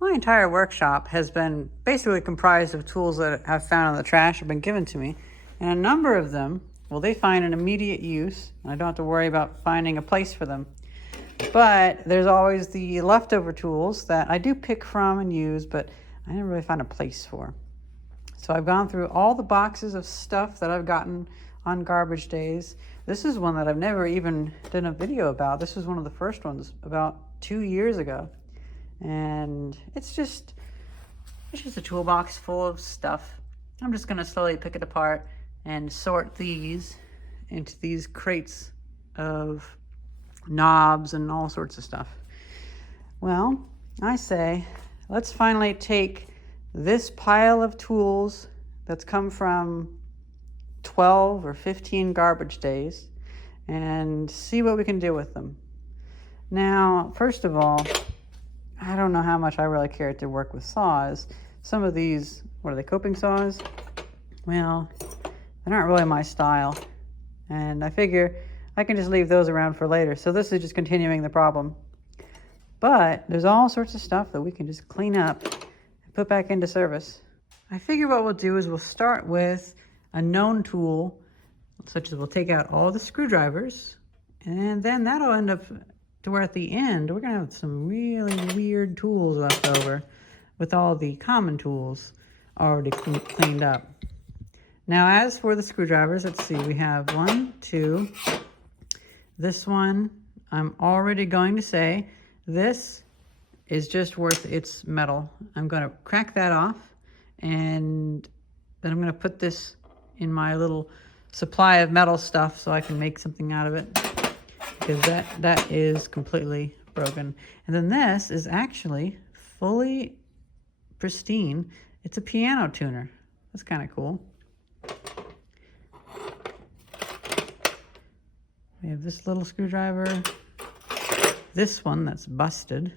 My entire workshop has been basically comprised of tools that I've found in the trash have been given to me. And a number of them, well, they find an immediate use, and I don't have to worry about finding a place for them. But there's always the leftover tools that I do pick from and use, but I never really find a place for. So I've gone through all the boxes of stuff that I've gotten on garbage days. This is one that I've never even done a video about. This was one of the first ones about 2 years ago. And it's just a toolbox full of stuff. I'm just gonna slowly pick it apart and sort these into these crates of knobs and all sorts of stuff. Well, I say, let's finally take this pile of tools that's come from 12 or 15 garbage days and see what we can do with them. Now, first of all, I don't know how much I really care to work with saws. Some of these, what are they, coping saws? Well, they're not really my style. And I figure I can just leave those around for later. So this is just continuing the problem. But there's all sorts of stuff that we can just clean up and put back into service. I figure what we'll do is we'll start with a known tool, such as we'll take out all the screwdrivers, and then that'll end up to where at the end, we're gonna have some really weird tools left over with all the common tools already cleaned up. Now, as for the screwdrivers, let's see, we have 1, 2. This one, I'm already going to say, this is just worth its metal. I'm gonna crack that off, and then I'm gonna put this in my little supply of metal stuff so I can make something out of it, because that is completely broken. And then this is actually fully pristine. It's a piano tuner. That's kind of cool. We have this little screwdriver, this one that's busted.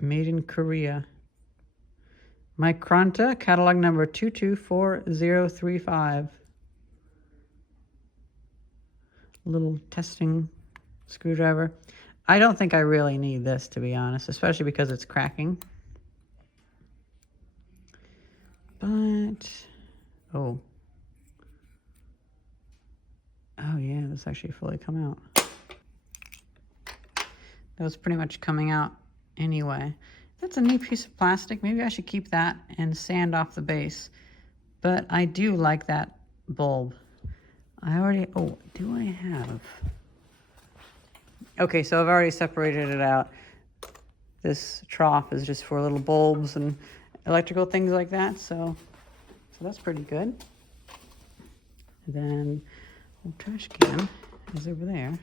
Made in Korea. Micronta, catalog number 224035. Little testing screwdriver. I don't think I really need this, to be honest, especially because it's cracking. But, oh yeah, this actually fully come out. That was pretty much coming out anyway. That's a neat piece of plastic. Maybe I should keep that and sand off the base. But I do like that bulb. Oh, do I have? Okay, so I've already separated it out. This trough is just for little bulbs and electrical things like that. So that's pretty good. And then the trash can is over there.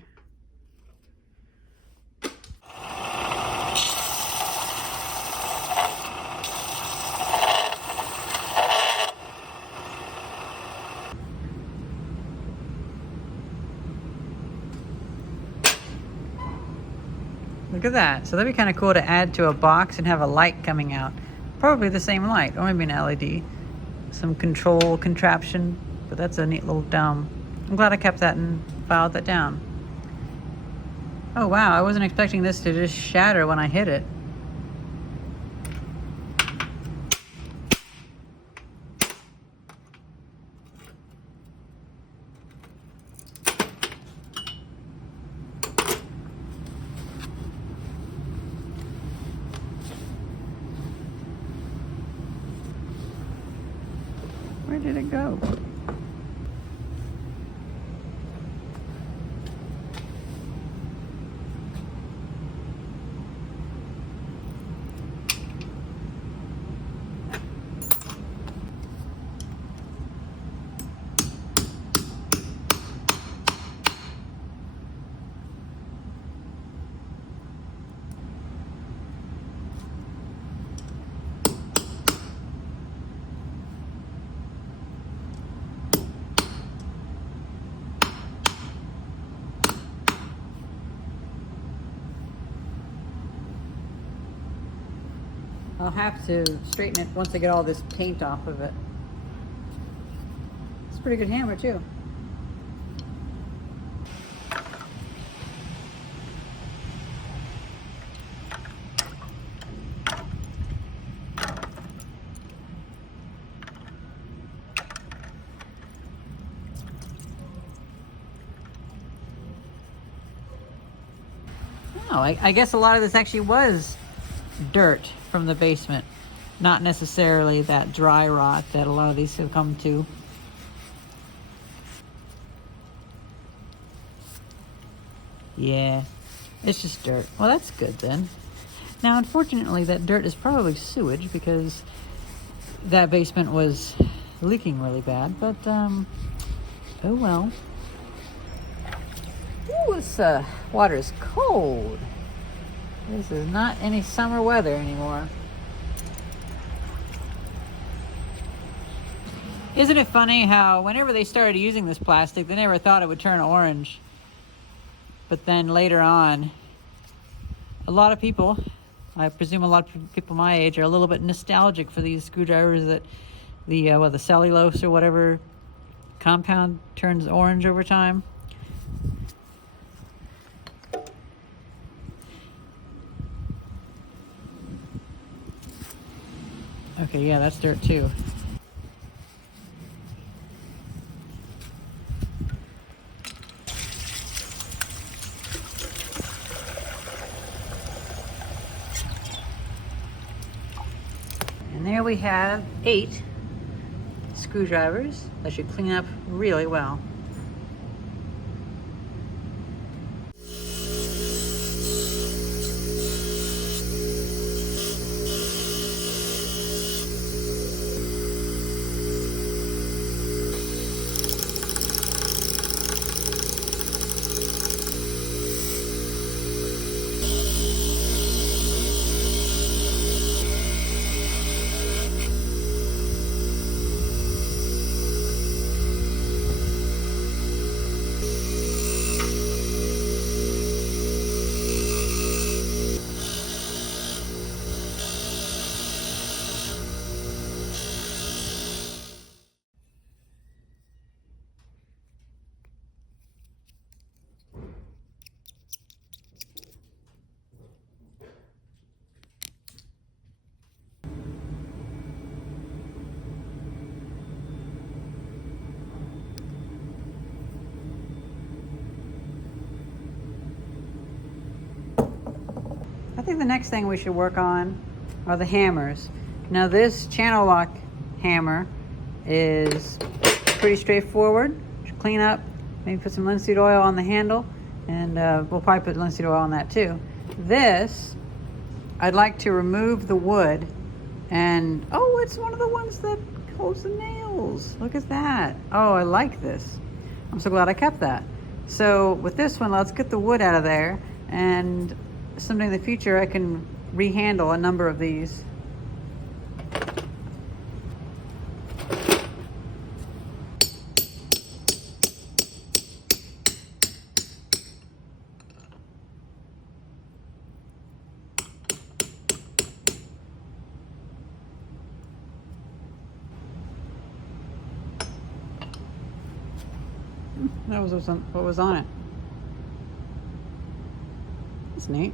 Look at that. So that'd be kind of cool to add to a box and have a light coming out. Probably the same light, or maybe an LED. Some control contraption, but that's a neat little dome. I'm glad I kept that and filed that down. Oh wow, I wasn't expecting this to just shatter when I hit it. Where did it go? I'll have to straighten it once I get all this paint off of it. It's a pretty good hammer too. Oh, I guess a lot of this actually was dirt from the basement, not necessarily that dry rot that a lot of these have come to. Yeah, it's just dirt. Well, that's good then. Now, unfortunately, that dirt is probably sewage because that basement was leaking really bad, but oh well. Ooh, this water is cold. This is not any summer weather anymore. Isn't it funny how whenever they started using this plastic, they never thought it would turn orange. But then later on, a lot of people, I presume a lot of people my age, are a little bit nostalgic for these screwdrivers that the cellulose or whatever compound turns orange over time. Okay, yeah, that's dirt too. And there we have 8 screwdrivers that should clean up really well. I think the next thing we should work on are the hammers. Now this channel lock hammer is pretty straightforward. Should clean up, maybe put some linseed oil on the handle, and we'll probably put linseed oil on that too. This, I'd like to remove the wood, and oh, it's one of the ones that holds the nails. Look at that. Oh, I like this. I'm so glad I kept that. So with this one, let's get the wood out of there, and someday in the future I can rehandle a number of these. That was what was on it. That's neat.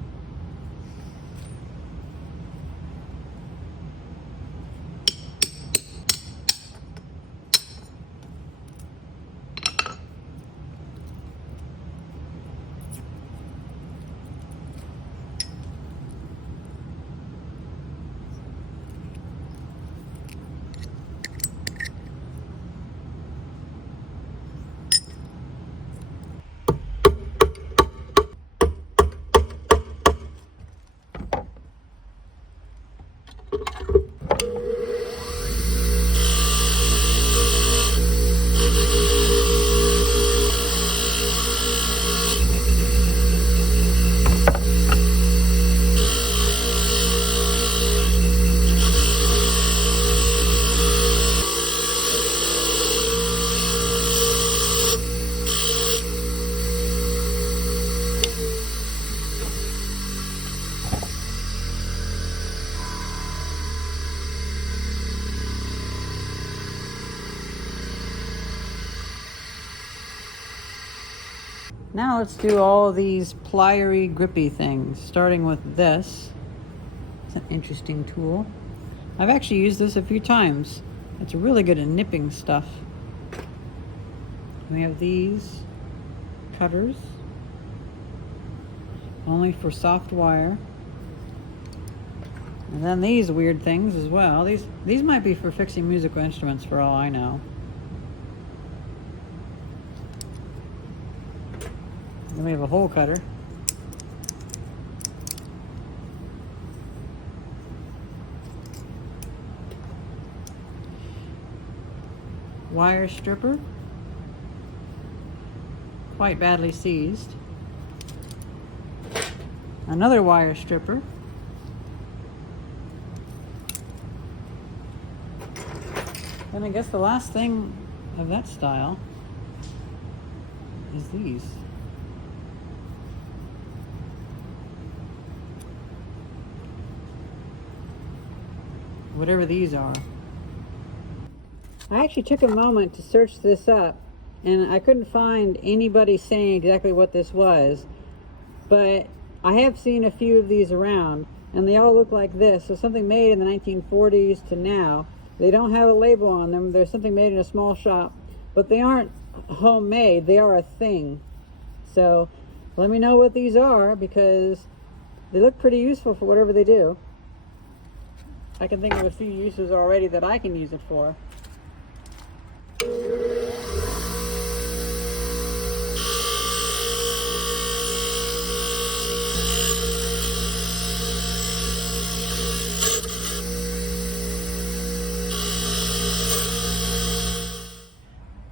Now let's do all these plier-y, grippy things, starting with this. It's an interesting tool. I've actually used this a few times. It's really good at nipping stuff. We have these cutters. only for soft wire. And then these weird things as well. These might be for fixing musical instruments for all I know. Then we have a hole cutter. Wire stripper. Quite badly seized. Another wire stripper. And I guess the last thing of that style is these. Whatever these are. I actually took a moment to search this up, and I couldn't find anybody saying exactly what this was, but I have seen a few of these around, and they all look like this. So something made in the 1940s to now. They don't have a label on them. There's something made in a small shop, but they aren't homemade. They are a thing. So let me know what these are, because they look pretty useful for whatever they do. I can think of a few uses already that I can use it for.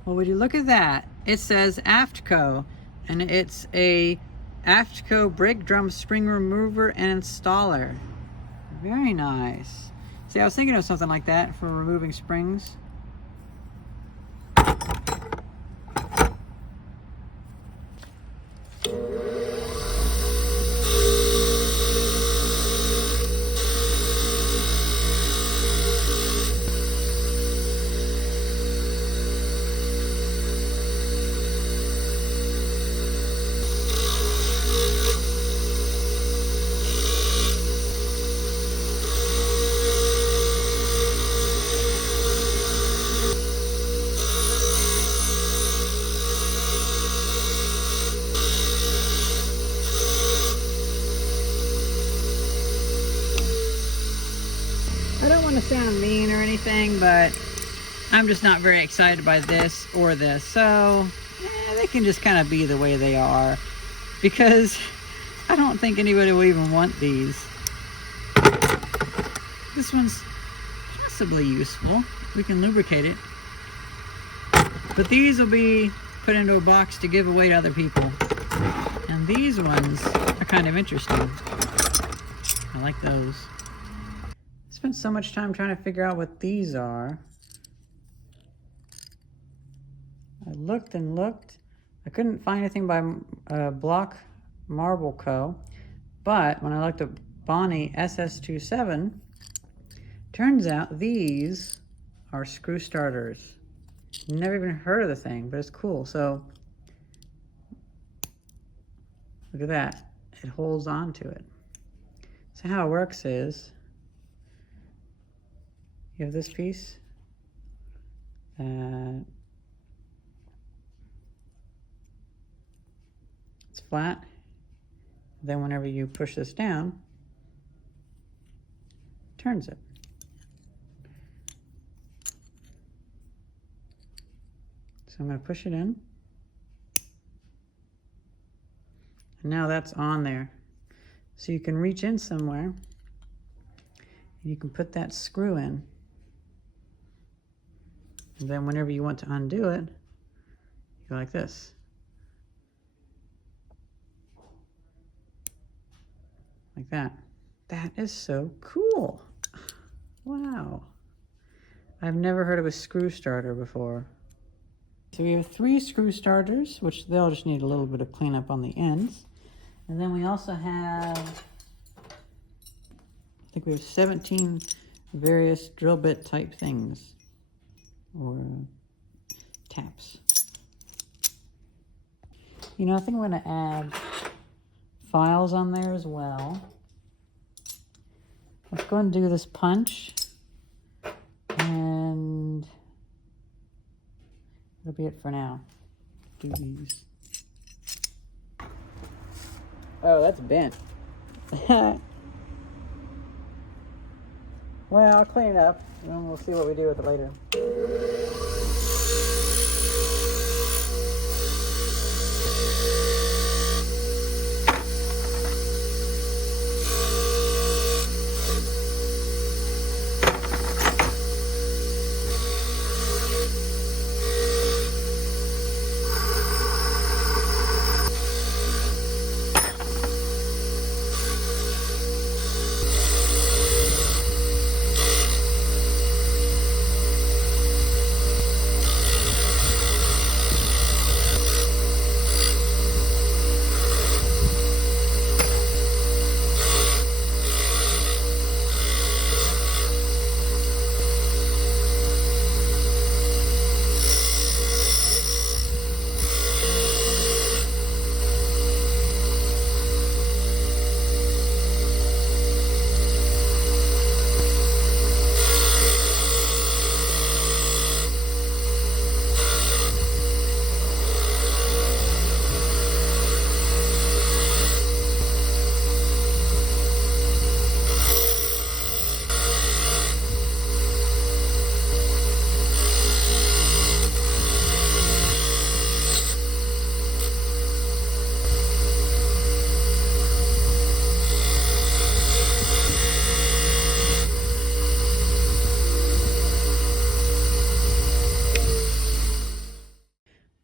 Well, would you look at that? It says AFTCO, and it's a AFTCO brake drum spring remover and installer. Very nice. See, I was thinking of something like that for removing springs. I don't want to sound mean or anything, but I'm just not very excited by this or this. So they can just kind of be the way they are, because I don't think anybody will even want these. This one's possibly useful. We can lubricate it. But these will be put into a box to give away to other people. And these ones are kind of interesting. I like those. I spent so much time trying to figure out what these are. I looked and looked. I couldn't find anything by Block Marble Co. But when I looked at Bonnie SS27, turns out these are screw starters. Never even heard of the thing, but it's cool. So look at that. It holds on to it. So how it works is you have this piece that it's flat. Then whenever you push this down, it turns it. So I'm going to push it in. And now that's on there. So you can reach in somewhere and you can put that screw in. And then whenever you want to undo it, you go like this. Like that. That is so cool. Wow. I've never heard of a screw starter before. So we have 3 screw starters, which they'll just need a little bit of cleanup on the ends. And then we also have, I think we have 17 various drill bit type things, or taps. You know, I think I'm going to add files on there as well. Let's go and do this punch, and that'll be it for now. Do these. Oh, that's bent. Well, I'll clean it up, and then we'll see what we do with it later.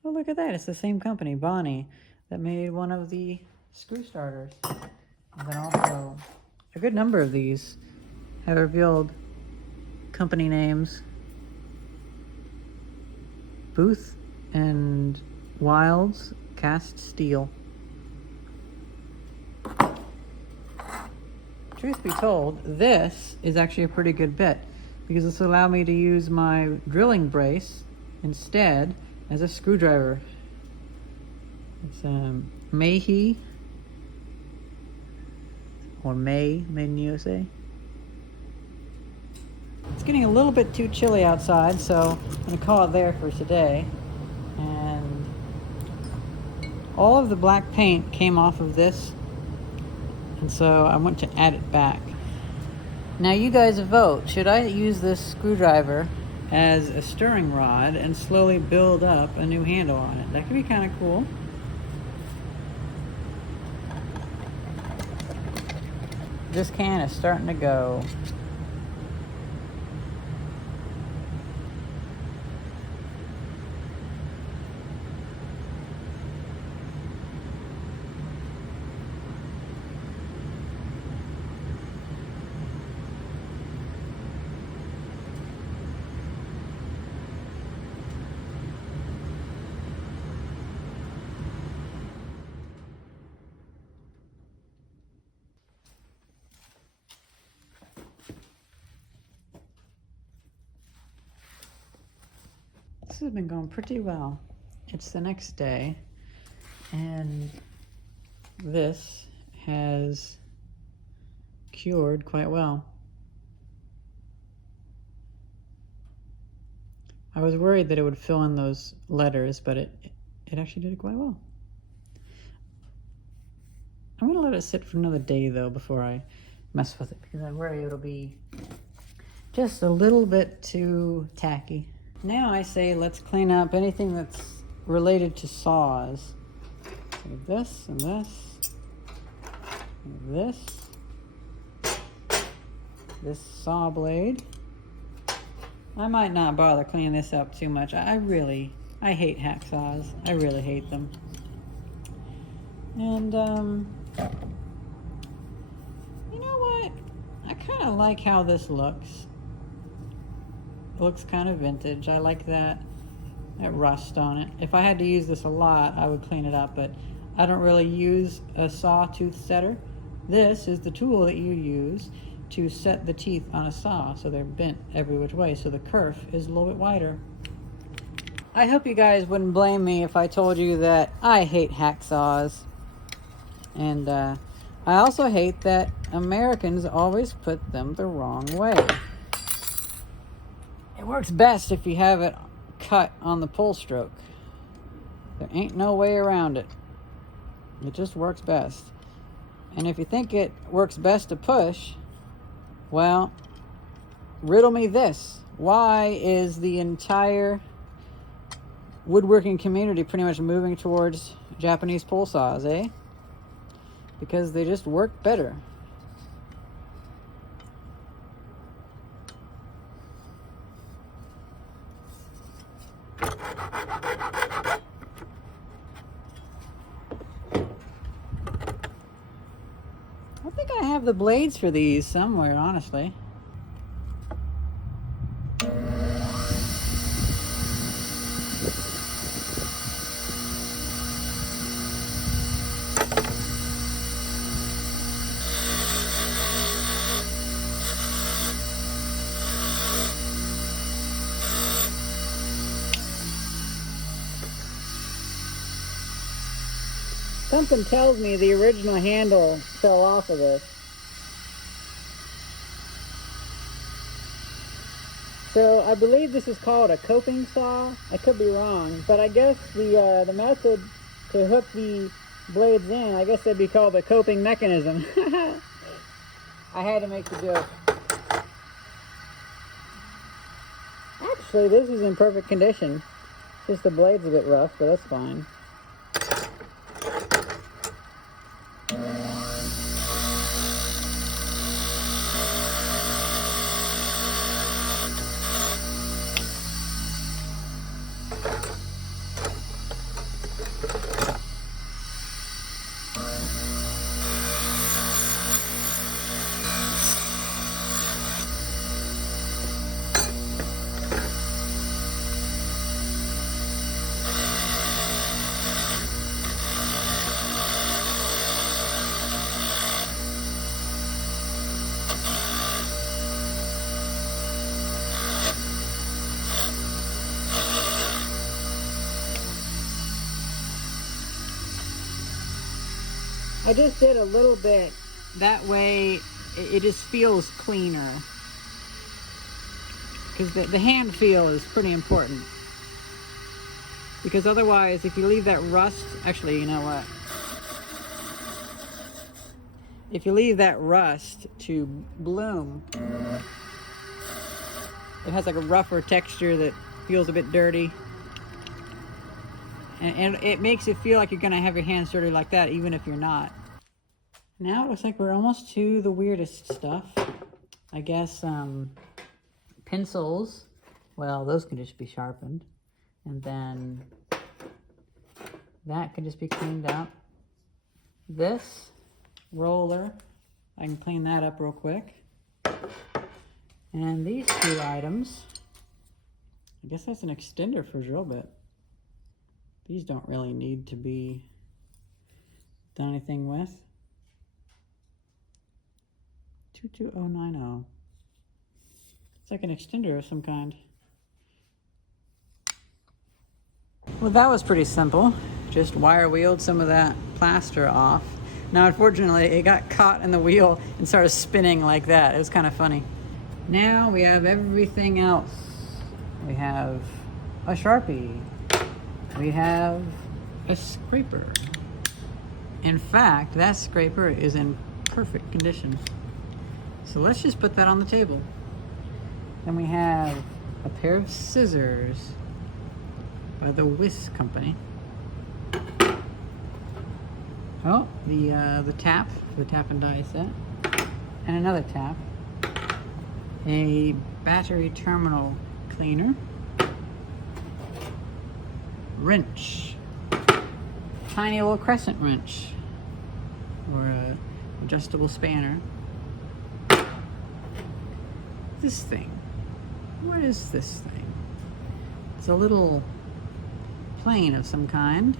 Oh, look at that. It's the same company, Bonnie, that made one of the screw starters. And then also, a good number of these have revealed company names. Booth and Wilds Cast Steel. Truth be told, this is actually a pretty good bit because this will allow me to use my drilling brace instead as a screwdriver. It's Mehi or Made in USA. It's getting a little bit too chilly outside, so I'm going to call it there for today. And all of the black paint came off of this, and so I want to add it back. Now you guys vote. Should I use this screwdriver as a stirring rod and slowly build up a new handle on it? That could be kind of cool. This can is starting to go. This has been going pretty well. It's the next day, and this has cured quite well. I was worried that it would fill in those letters, but it actually did it quite well. I'm gonna let it sit for another day though before I mess with it, because I worry it'll be just a little bit too tacky. Now I say let's clean up anything that's related to saws. So this and this, and this saw blade. I might not bother cleaning this up too much. I hate hacksaws. I really hate them. And you know what? I kind of like how this looks. It looks kind of vintage. I like that rust on it. If I had to use this a lot, I would clean it up, but I don't really use a sawtooth setter. This is the tool that you use to set the teeth on a saw, so they're bent every which way, so the kerf is a little bit wider. I hope you guys wouldn't blame me if I told you that I hate hacksaws. And I also hate that Americans always put them the wrong way. It works best if you have it cut on the pull stroke. There ain't no way around it. It just works best. And if you think it works best to push, well, riddle me this. Why is the entire woodworking community pretty much moving towards Japanese pull saws, eh? Because they just work better. I think I have the blades for these somewhere, honestly. Something tells me the original handle fell off of this. So I believe this is called a coping saw. I could be wrong, but I guess the method to hook the blades in, I guess they'd be called the coping mechanism. I had to make the joke. Actually, this is in perfect condition. Just the blade's a bit rough, but that's fine. I just did a little bit. That way it just feels cleaner. Because the hand feel is pretty important. Because otherwise, if you leave that rust, actually, you know what? If you leave that rust to bloom, it has like a rougher texture that feels a bit dirty. And it makes it feel like you're gonna have your hands dirty like that, even if you're not. Now it looks like we're almost to the weirdest stuff. I guess pencils, well, those can just be sharpened. And then that can just be cleaned out. This roller, I can clean that up real quick. And these two items, I guess that's an extender for drill bit. These don't really need to be done anything with. 22090. It's like an extender of some kind. Well, that was pretty simple. Just wire wheeled some of that plaster off. Now, unfortunately, it got caught in the wheel and started spinning like that. It was kind of funny. Now we have everything else. We have a Sharpie. We have a scraper. In fact, that scraper is in perfect condition. So let's just put that on the table. Then we have a pair of scissors by the Whisk Company. Oh, the tap, the tap and die set. And another tap. A battery terminal cleaner. Wrench. Tiny little crescent wrench. Or a adjustable spanner. This thing. What is this thing? It's a little plane of some kind.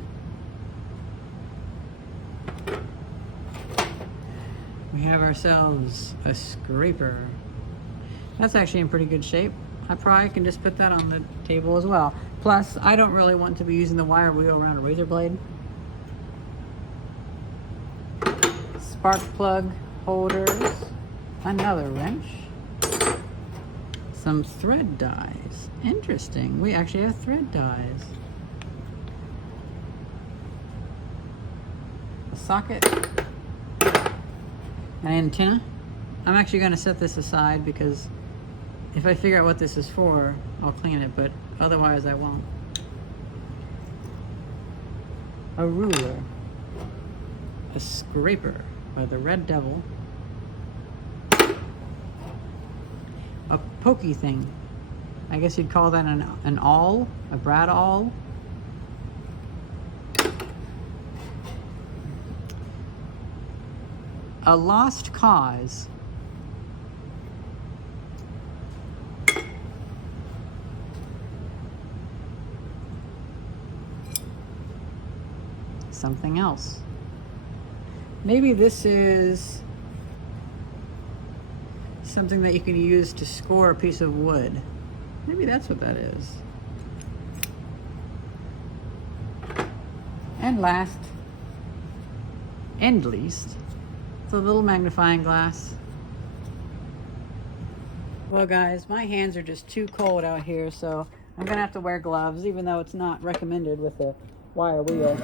We have ourselves a scraper. That's actually in pretty good shape. I probably can just put that on the table as well. Plus, I don't really want to be using the wire wheel around a razor blade. Spark plug holders. Another wrench. Some thread dies. Interesting. We actually have thread dies. A socket. an antenna. I'm actually going to set this aside because if I figure out what this is for, I'll clean it, but otherwise I won't. A ruler. A scraper by the Red Devil. A pokey thing. I guess you'd call that an awl, a brad awl. A lost cause. Something else. Maybe this is something that you can use to score a piece of wood. Maybe that's what that is. And last, and least, it's a little magnifying glass. Well guys, my hands are just too cold out here, so I'm gonna have to wear gloves, even though it's not recommended with a wire wheel.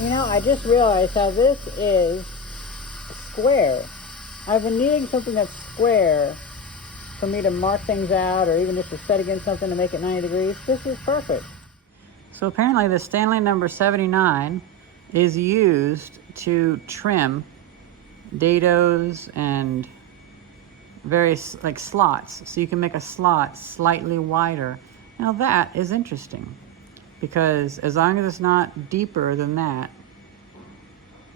You know, I just realized how this is square. I've been needing something that's square for me to mark things out, or even just to set against something to make it 90 degrees. This is perfect. So apparently the Stanley number 79 is used to trim dados and various like slots. So you can make a slot slightly wider. Now that is interesting, because as long as it's not deeper than that,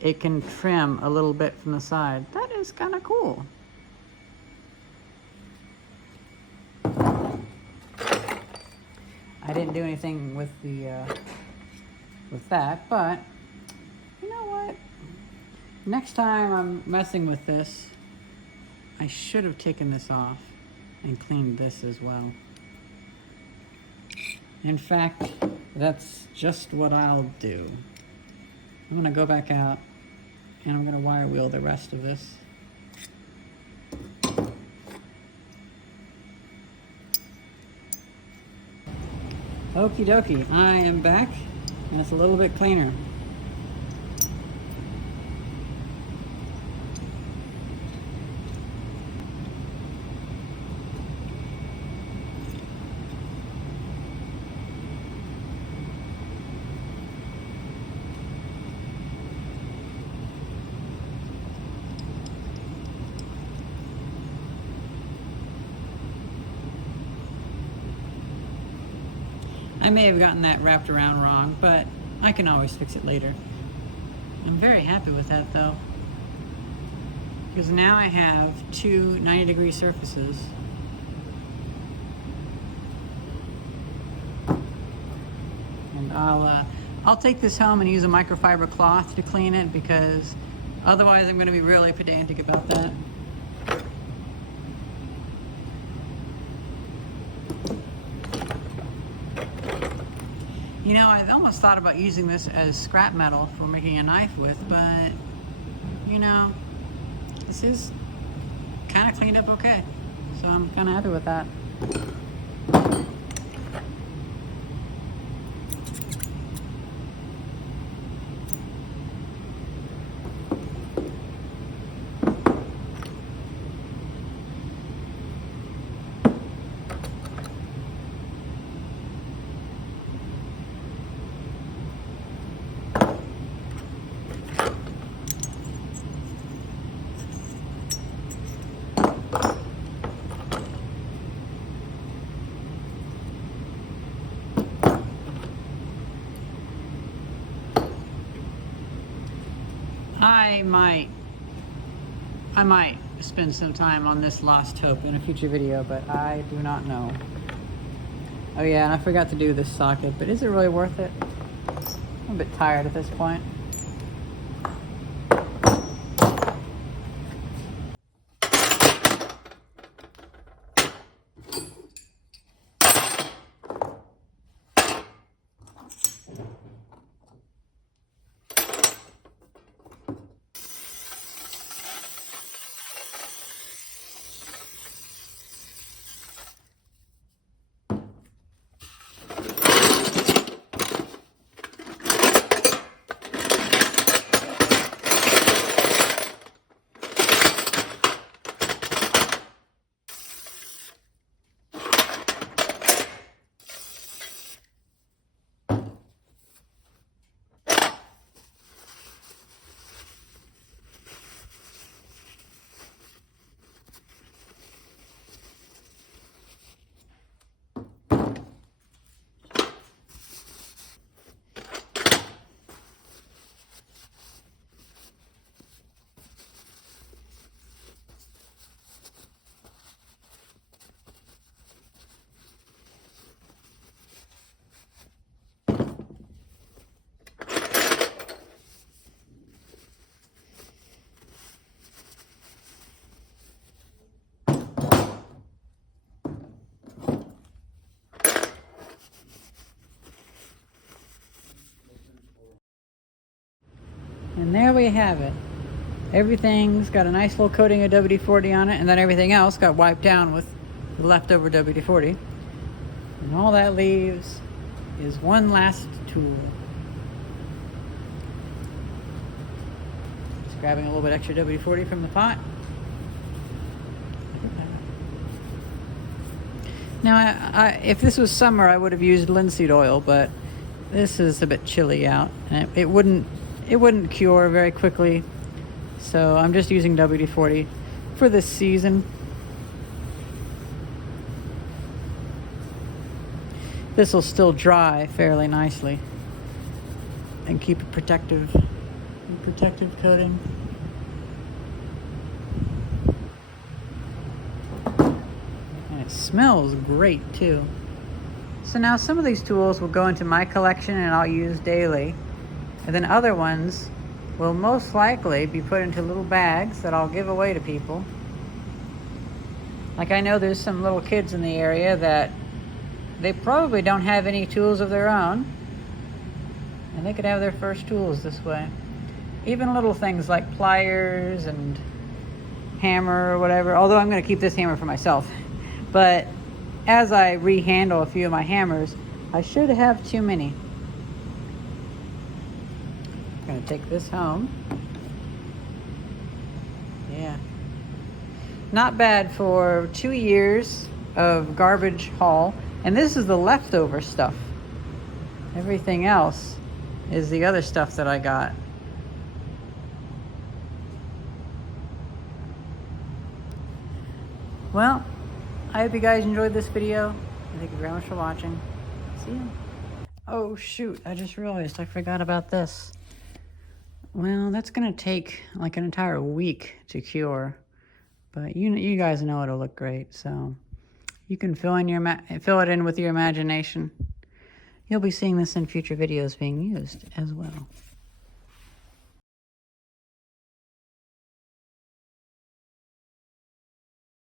it can trim a little bit from the side. That is kind of cool. I didn't do anything with the with that, but you know what? Next time I'm messing with this, I should have taken this off and cleaned this as well. In fact, that's just what I'll do. I'm gonna go back out and I'm gonna wire wheel the rest of this. Okie dokie, I am back and it's a little bit cleaner. I may have gotten that wrapped around wrong, but I can always fix it later. I'm very happy with that though, because now I have two 90-degree surfaces. And I'll take this home and use a microfiber cloth to clean it, because Otherwise, I'm going to be really pedantic about that. You know, I almost thought about using this as scrap metal for making a knife with, but, you know, this is kind of cleaned up okay. So I'm kind of happy with that. I might spend some time on this Lost Hope in a future video, but I do not know. Oh yeah, and I forgot to do this socket, but is it really worth it? I'm a bit tired at this point. And there we have it. Everything's got a nice little coating of WD-40 on it, and then everything else got wiped down with the leftover WD-40. And all that leaves is one last tool. Just grabbing a little bit extra WD-40 from the pot. Now, if this was summer, I would have used linseed oil, but this is a bit chilly out, and it wouldn't cure very quickly. So I'm just using WD-40 for this season. This will still dry fairly nicely and keep a protective coating. And it smells great too. So now some of these tools will go into my collection and I'll use daily. And then other ones will most likely be put into little bags that I'll give away to people. Like I know there's some little kids in the area that they probably don't have any tools of their own, and they could have their first tools this way. Even little things like pliers and hammer or whatever, although I'm going to keep this hammer for myself. But as I rehandle a few of my hammers, I should have too many. I'm going to take this home. Yeah. Not bad for 2 years of garbage haul. And this is the leftover stuff. Everything else is the other stuff that I got. Well, I hope you guys enjoyed this video. Thank you very much for watching. See you. Oh shoot, I just realized I forgot about this. Well, that's gonna take like an entire week to cure. But you guys know it'll look great, so you can fill it in with your imagination. You'll be seeing this in future videos being used as well.